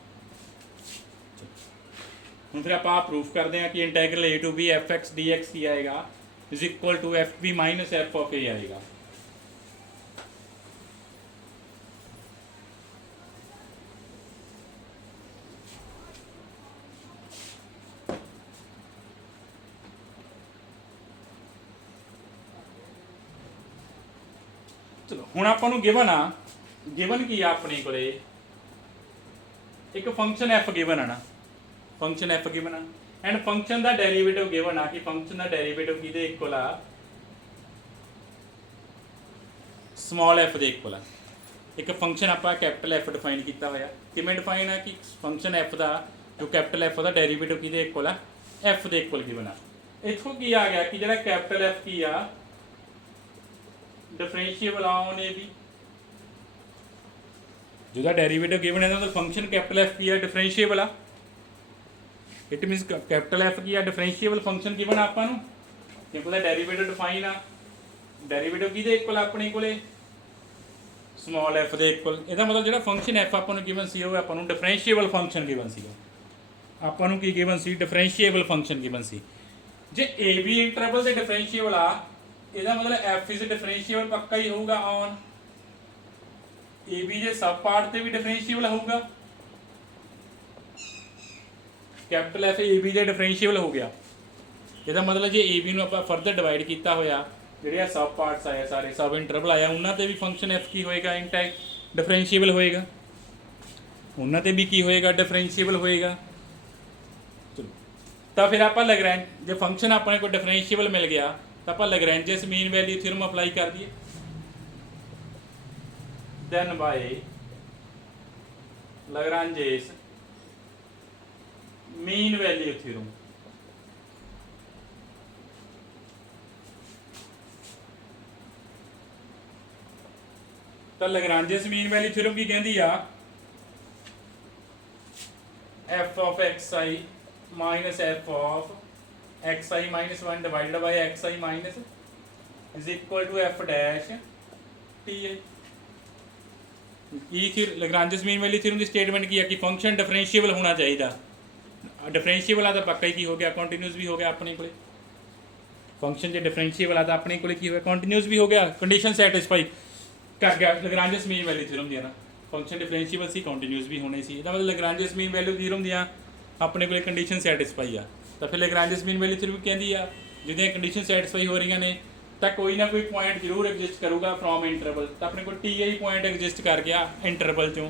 हुण फिर आपां प्रूफ करते हैं कि integral a to B F x D x की आएगा is equal to f b minus f of a आएगा चलो हुण आपां नूं गिवन आ गिवन की आ अपने कोले एक फंक्शन एफ गिवन है ना फंक्शन एफ गिवन है एंड फंक्शन का डेरीवेटिव गिवन आ कि फंक्शन का डेरीवेटिव किहदे इक्वल आ स्मॉल एफ दे इक्वल आ एक फंक्शन आप कैपिटल एफ डिफाइन किया होया किवें डिफाइन है कि फंक्शन एफ का जो कैपिटल एफ का डेरीवेटिव किहदे इक्वल आ एफ दे इक्वल गिवन आ इत्थों की आ गया कि जिहड़ा कैपिटल एफ की आ डिफरेंशिएबल ऑन ए बी जिहदा डेरीवेटिव गिवन है तो फंक्शन कैपिटल एफ की आ डिफरेंशिएबल आ इट मीनस कैपिटल एफ की डिफरेंशिएबल फंक्शन गिवन आपां नूं क्योंकि डेरीवेटिव डिफाइन आ डेरीवेटिव किहदे इक्वल अपने कोले स्मॉल एफ दे इक्वल इहदा मतलब जिहड़ा फंक्शन एफ आपां नूं गिवन सी ओह आपां नूं डिफरेंशिएबल फंक्शन गिवन सी आपां नूं की गिवन सी डिफरेंशिएबल फंक्शन गिवन सी जे ए बी इंटरवल से डिफरेंशिएबल आ इहदा मतलब एफ इज डिफरेंशिएबल पक्का ही होगा ऑन ए बी जे सब पार्ट से भी डिफरेंशिएबल होगा कैपिटल एफ ए बी जे डिफरेंशिएबल हो गया ਇਹਦਾ मतलब जे ए बी ਨੂੰ ਆਪਾਂ ਫਰਦਰ ਡਿਵਾਈਡ ਕੀਤਾ ਹੋਇਆ ਜਿਹੜੇ ਆ ਸਬ ਪਾਰਟਸ ਆਏ ਸਾਰੇ ਸਬ ਇੰਟਰਵਲ ਆਇਆ ਉਹਨਾਂ ਤੇ ਵੀ ਫੰਕਸ਼ਨ ਐਫ ਕੀ ਹੋਏਗਾ ਡਿਫਰੈਂਸ਼ੀਏਬਲ ਹੋਏਗਾ ਉਹਨਾਂ ਤੇ ਵੀ ਕੀ ਹੋਏਗਾ ਡਿਫਰੈਂਸ਼ੀਏਬਲ ਹੋਏਗਾ ਤਾਂ ਫਿਰ ਆਪਾਂ ਲੈਗਰੈਂਜ ਜੇ ਫੰਕਸ਼ਨ ਆਪਣੇ ਕੋਲ ਡਿਫਰੈਂਸ਼ੀਏਬਲ ਮਿਲ ਗਿਆ ਤਾਂ ਆਪਾਂ ਲੈਗਰੈਂਜਸ ਮੀਨ ਵੈਲਿਊ ਥਿਊਰਮ ਅਪਲਾਈ ਕਰ ਦਈਏ। ਦੈਨ ਬਾਈ ਲੈਗਰੈਂਜਸ ਮੀਨ ਵੈਲਿਊ ਥਿਊਰਮ। ਤਾਂ ਲੈਗਰੈਂਜਸ ਮੀਨ ਵੈਲਿਊ ਥਿਊਰਮ ਕੀ ਕਹਿੰਦੀ ਆ, f of xi minus f of xi minus 1 divided by xi minus is equal to f dash ti। ਇਹ ਫਿਰ ਲੈਗਰੈਂਜਸ ਮੀਨ ਵੈਲਿਊ ਥਿਊਰਮ ਦੀ ਸਟੇਟਮੈਂਟ ਕੀ ਹੈ ਕਿ ਫੰਕਸ਼ਨ ਡਿਫਰੈਂਸ਼ੀਏਬਲ ਹੋਣਾ ਚਾਹੀਦਾ। ਡਿਫਰੈਂਸ਼ੀਏਬਲ ਆ ਤਾਂ ਪੱਕਾ ਹੀ ਕੀ ਹੋ ਗਿਆ, ਕੰਟੀਨਿਊਸ ਵੀ ਹੋ ਗਿਆ ਆਪਣੇ ਕੋਲੇ। ਫੰਕਸ਼ਨ ਜੇ ਡਿਫਰੈਂਸ਼ੀਏਬਲ ਆ ਤਾਂ ਆਪਣੇ ਕੋਲੇ ਕੀ ਹੋ ਗਿਆ, ਕੰਟੀਨਿਊਸ ਵੀ ਹੋ ਗਿਆ, ਕੰਡੀਸ਼ਨ ਸੈਟੀਸਫਾਈ ਕਰ ਗਿਆ ਲੈਗਰੈਂਜਸ ਮੀਨ ਵੈਲਿਊ ਥਿਊਰਮ ਦੀਆਂ ਨਾ। ਫੰਕਸ਼ਨ ਡਿਫਰੈਂਸ਼ੀਏਬਲ ਸੀ, ਕੰਟੀਨਿਊਸ ਵੀ ਹੋਣੇ ਸੀ, ਇਹਦਾ ਮਤਲਬ ਲੈਗਰੈਂਜਸ ਮੀਨ ਵੈਲਿਊ ਥਿਊਰਮ ਦੀਆਂ ਆਪਣੇ ਕੋਲੇ ਕੰਡੀਸ਼ਨ ਸੈਟੀਸਫਾਈ ਆ। ਤਾਂ ਫਿਰ ਲੈਗਰੈਂਜਸ ਮੀਨ ਵੈਲਿਊ ਥਿਊਰਮ ਕਹਿੰਦੀ ਆ ਜਿਹਦੀਆਂ ਕੰਡੀਸ਼ਨ ਸੈਟੀਸਫਾਈ ਹੋ ਰਹੀਆਂ ਨੇ ਤਾਂ ਕੋਈ ਨਾ ਕੋਈ ਪੁਆਇੰਟ ਜ਼ਰੂਰ ਐਗਜ਼ਿਸਟ ਕਰੂਗਾ ਫਰੋਮ ਇੰਟਰਵਲ। ਤਾਂ ਆਪਣੇ ਕੋਲ ਟੀ ਆਈ ਪੁਆਇੰਟ ਐਗਜ਼ਿਸਟ ਕਰ ਗਿਆ ਇੰਟਰਵਲ ਚੋਂ,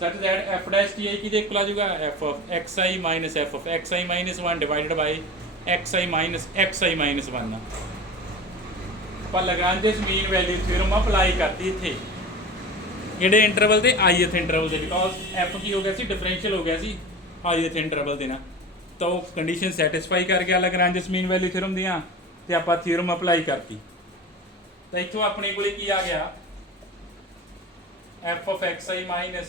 such that f dash ti ਕਿਹਦੇ ਇਕੁਅਲ ਆ ਜਾਊਗਾ, f of xi minus f of xi minus 1 divided by xi minus xi minus 1 ਆਪਾਂ ਲੈਗਰੈਂਜਸ ਮੀਨ ਵੈਲਿਊ ਥਿਊਰਮ ਅਪਲਾਈ ਕਰਤੀ ਇੱਥੇ ਕਿਹੜੇ ਇੰਟਰਵਲ ਤੇ, ith ਇੰਟਰਵਲ ਤੇ, ਬਿਕੋਜ਼ f ਕੀ ਹੋ ਗਿਆ ਸੀ, ਡਿਫਰੈਂਸ਼ੀਅਲ ਹੋ ਗਿਆ ਸੀ ith ਇੰਟਰਵਲ ਦੇ ਨਾਲ। ਤਾਂ ਉਹ ਕੰਡੀਸ਼ਨ ਸੈਟੀਸਫਾਈ ਕਰ ਗਿਆ ਲੈਗਰੈਂਜਸ ਮੀਨ ਵੈਲਿਊ ਥਿਊਰਮ ਦੀਆਂ ਤੇ ਆਪਾਂ ਥਿਊਰਮ ਅਪਲਾਈ ਕਰਤੀ। ਤਾਂ ਇੱਥੋਂ ਆਪਣੇ ਕੋਲੇ ਕੀ ਆ ਗਿਆ, f of xi minus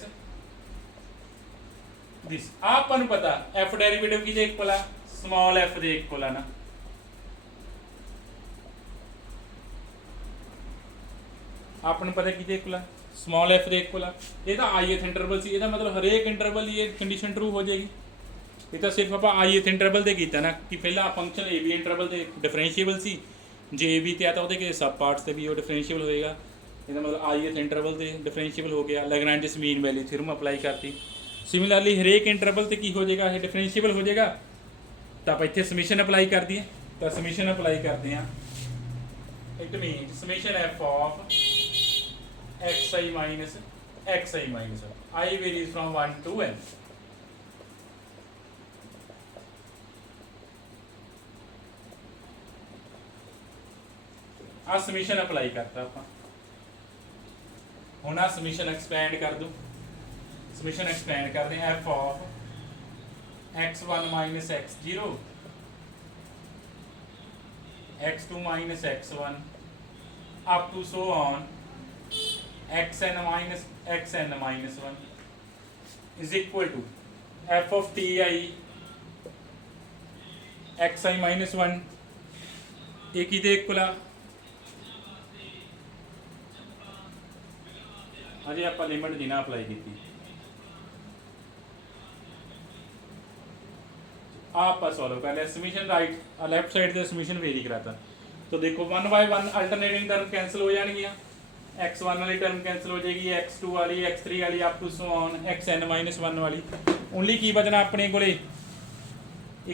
this ਆਪਾਂ ਨੂੰ ਪਤਾ f ਡੈਰੀਵੇਟਿਵ ਕਿਹਦੇ ਇਕੁਅਲ ਆ, ਸਮਾਲ f ਦੇ ਇਕੁਅਲ ਆ ਨਾ। ਆਪਾਂ ਨੂੰ ਪਤਾ ਕਿਹਦੇ ਇਕੁਅਲ ਆ, ਸਮਾਲ f ਦੇ ਇਕੁਅਲ ਆ। ਇਹ ਤਾਂ ith ਇੰਟਰਵਲ ਸੀ, ਇਹਦਾ ਮਤਲਬ ਹਰੇਕ ਇੰਟਰਵਲ ਹੀ ਇਹ ਕੰਡੀਸ਼ਨ ਟਰੂ ਹੋ ਜਾਏਗੀ। ਇਹ ਤਾਂ ਸਿਰਫ ਆਪਾਂ ith ਇੰਟਰਵਲ ਤੇ ਕੀਤਾ ਨਾ ਕਿ ਪਹਿਲਾਂ ਫੰਕਸ਼ਨ ab ਇੰਟਰਵਲ ਤੇ ਡਿਫਰੈਂਸ਼ੀਏਬਲ ਸੀ, ਜੇ ab ਤੇ ਆ ਤਾਂ ਉਹਦੇ ਕੇ ਸਬ ਪਾਰਟਸ ਤੇ ਵੀ ਉਹ ਡਿਫਰੈਂਸ਼ੀਏਬਲ ਹੋਏਗਾ। ਇਹਦਾ ਮਤਲਬ ith ਇੰਟਰਵਲ ਤੇ ਡਿਫਰੈਂਸ਼ੀਏਬਲ ਹੋ ਗਿਆ, ਲੈਗਰੈਂਜਸ ਮੀਨ ਵੈਲਿਊ ਥਿਊਰਮ ਅਪਲਾਈ ਕਰਤੀ। ਸਿਮਿਲਰਲੀ ਹਰੇਕ ਇੰਟਰਵਲ ਤੇ ਕੀ ਹੋ ਜਾਏਗਾ, ਇਹ ਡਿਫਰੈਂਸ਼ੀਏਬਲ ਹੋ ਜਾਏਗਾ। ਤਾਂ ਆਪਾਂ ਇੱਥੇ ਸਮੀਸ਼ਨ ਅਪਲਾਈ ਕਰ ਦਈਏ। ਤਾਂ ਸਮੀਸ਼ਨ ਅਪਲਾਈ ਕਰਦੇ ਹਾਂ, it means summation f of xi minus xi minus I varies from 1 to n। ਆ ਸਮੀਸ਼ਨ ਅਪਲਾਈ ਕਰਤਾ ਆਪਾਂ। ਹੁਣ ਆ ਸਮੀਸ਼ਨ ਐਕਸਪੈਂਡ ਕਰ ਦੂੰ, ਸਮੀਸ਼ਨ ਐਕਸਪੈਂਡ ਕਰਦੇ ਹਾਂ f of x1 minus x0 x2 minus x1 up to so on xn minus xn minus 1 is equal to f of ti xi minus 1 ਇਹ ਕਿਹਦੇ ਇਕੁਅਲ ਆ, ਅਜੇ ਆਪਾਂ ਲਿਮਿਟ ਨਹੀਂ ਨਾ ਅਪਲਾਈ ਕੀਤੀ। आप सॉल्व कर लिया समीशन राइट, लेफ्ट साइड से समीशन वेरी कराता। तो देखो 1 बाय 1 अल्टरनेटिंग टर्म कैंसिल हो जाएंगियां, x1 वाली टर्म कैंसिल हो जाएगी, x2 वाली, x3 वाली up to so on xn minus 1 वाली। ओनली की बचना अपने कोले,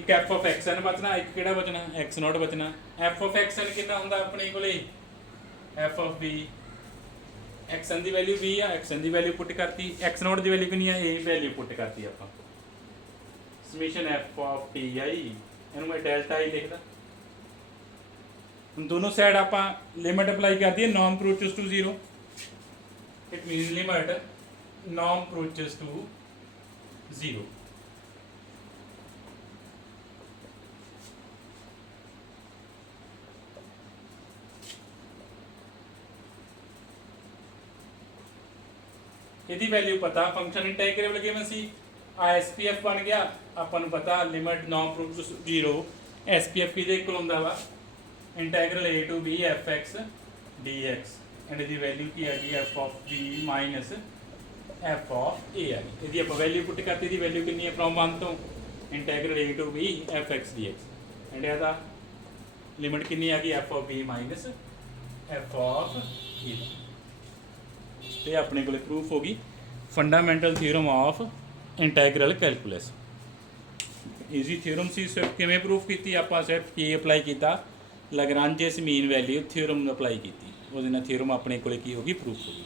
एक f of xn बचना, एक किहड़ा बचना x नॉट बचना। f of xn कितना हुंदा अपने कोले, f of b xn दी वैल्यू b आ, xn दी वैल्यू पुट करती, x नॉट दी वैल्यू कितनी है, a वैल्यू पुट करती आपां। समीशन f of ti ਇਹਨੂੰ ਮੈਂ ਡੈਲਟਾ i ਲਿਖਦਾ। ਹੁਣ ਦੋਨੋਂ ਸਾਈਡ ਆਪਾਂ ਲਿਮਿਟ ਅਪਲਾਈ ਕਰ ਦਈਏ, norm approaches to 0, it means limit norm approaches to 0। ਇਹਦੀ ਵੈਲਿਊ ਪਤਾ, ਫੰਕਸ਼ਨ ਇੰਟੈਗਰੇਬਲ ਗਿਵਨ ਸੀ, SPF ਬਣ ਗਿਆ ਆਪਾਂ ਨੂੰ ਪਤਾ, ਲਿਮਿਟ ਨॉन ਅਪਰੋਚ ਟੂ 0 SPF ਕਿਹਦੇ ਇਕੁਅਲ ਹੁੰਦਾ ਵਾ, integral a to b fx dx and ਇਹਦੀ ਵੈਲਿਊ ਕੀ ਆ ਗਈ f of b minus f of a ਆ ਗਈ। ਇਹਦੀ ਆਪਾਂ ਵੈਲਿਊ ਪੁੱਟ ਕਰਤੀ, ਇਹਦੀ ਵੈਲਿਊ ਕਿੰਨੀ ਹੈ ਫਰੋਮ 1 ਤੋਂ, integral a to b fx dx and ਇਹਦਾ ਲਿਮਿਟ ਕਿੰਨੀ ਆ ਗਈ f of b minus f of a। ਤੇ ਆਪਣੇ ਕੋਲੇ ਪ੍ਰੂਫ ਹੋ ਗਈ fundamental theorem of integral calculus. Easy theorem ਸੀ, ਸਿਰਫ ਕਿਵੇਂ ਪ੍ਰੂਫ ਕੀਤੀ ਆਪਾਂ, ਸਿਰਫ ਕੀ ਅਪਲਾਈ ਕੀਤਾ, ਲੈਗਰਾਂਜਸ ਮੀਨ ਵੈਲਿਊ ਥਿਊਰਮ ਨੂੰ ਅਪਲਾਈ ਕੀਤੀ, ਉਹਦੇ ਨਾਲ ਥਿਊਰਮ ਆਪਣੇ ਕੋਲੇ ਕੀ ਹੋ ਗਈ, ਪ੍ਰੂਫ ਹੋ ਗਈ।